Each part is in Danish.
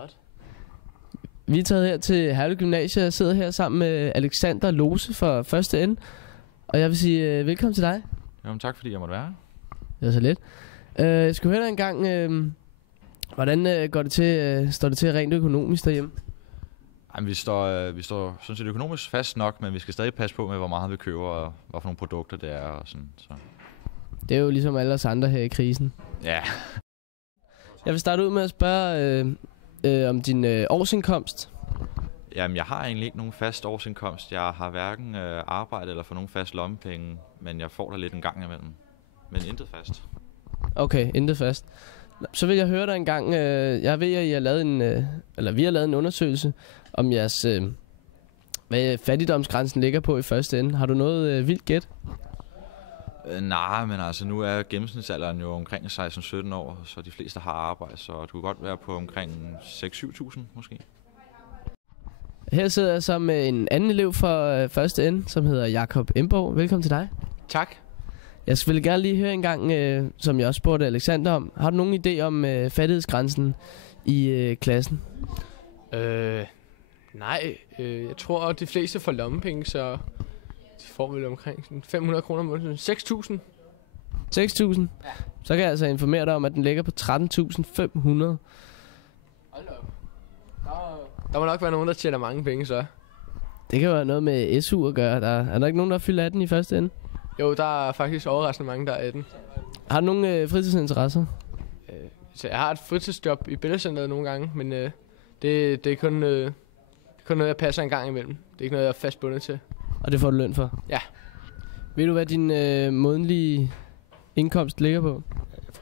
Godt. Vi er taget her til Herlev Gymnasium. Jeg sidder her sammen med Alexander Lose fra første N. Og jeg vil sige velkommen til dig. Jamen tak fordi jeg måtte være her. Det er så lidt. Jeg skulle høre dig en gang, hvordan står det til rent økonomisk derhjemme? Jamen, vi står sådan set økonomisk fast nok, men vi skal stadig passe på med, hvor meget vi køber og hvad for nogle produkter det er og sådan. Så. Det er jo ligesom alle os andre her i krisen. Ja. Jeg vil starte ud med at spørge om din årsindkomst. Jamen, jeg har egentlig ikke nogen fast årsindkomst. Jeg har hverken arbejde eller for nogen fast lommepenge, men jeg får der lidt en gang imellem. Men intet fast. Okay, intet fast. Så vil jeg høre dig en gang. Jeg ved, at I har lavet vi har lavet en undersøgelse om jeres hvad fattigdomsgrænsen ligger på i første ende. Har du noget vildt gæt? Nej, men altså nu er gennemsnitsalderen jo omkring 16-17 år, så de fleste har arbejde, så du kan godt være på omkring 6-7.000 måske. Her sidder jeg så med en anden elev fra første N, som hedder Jakob Emborg. Velkommen til dig. Tak. Jeg vil gerne lige høre en gang, som jeg også spurgte Alexander om. Har du nogen idé om fattighedsgrænsen i klassen? Nej, jeg tror, at de fleste får lommepenge, så de får vel omkring 500 kroner om måneden. 6.000. 6.000? Ja. Så kan jeg altså informere dig om, at den ligger på 13.500. Hold da op. Der må nok være nogen, der tjener mange penge, så. Det kan jo have noget med SU at gøre. Er der ikke nogen, der fylder 18 i første ende? Jo, der er faktisk overraskende mange, der er 18. Har du nogle fritidsinteresser? Så jeg har et fritidsjob i billedcenteret nogle gange, men det er kun noget, jeg passer en gang imellem. Det er ikke noget, jeg er fast bundet til. Og det får du løn for? Ja. Ved du, hvad din månedlige indkomst ligger på?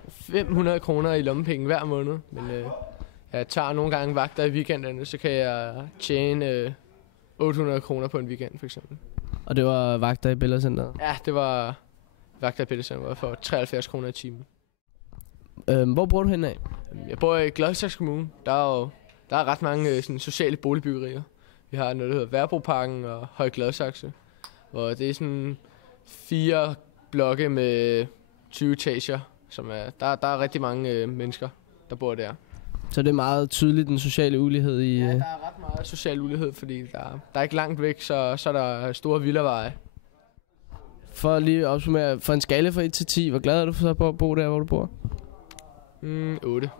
500 kroner i lommepenge hver måned, men jeg tager nogle gange vagter i weekenderne, så kan jeg tjene 800 kroner på en weekend for eksempel. Og det var vagter i billedcenteret? Ja, det var vagter i billedcenteret for 73 kroner i timen. Hvor bor du henne af? Jeg bor i Gladsaxe Kommune. Der er ret mange sådan, sociale boligbyggerier. Vi har noget, der hedder Værbroparken og Høje Gladsaxe. Og det er sådan 4 blokke med 20 etager. Der er rigtig mange mennesker, der bor der. Så det er meget tydeligt den sociale ulighed i... Ja, der er ret meget social ulighed, fordi der er ikke langt væk, så er der store villaveje. For lige at opsummere, for en skala fra 1 til 10, hvor glad er du for så at bo der, hvor du bor? 8.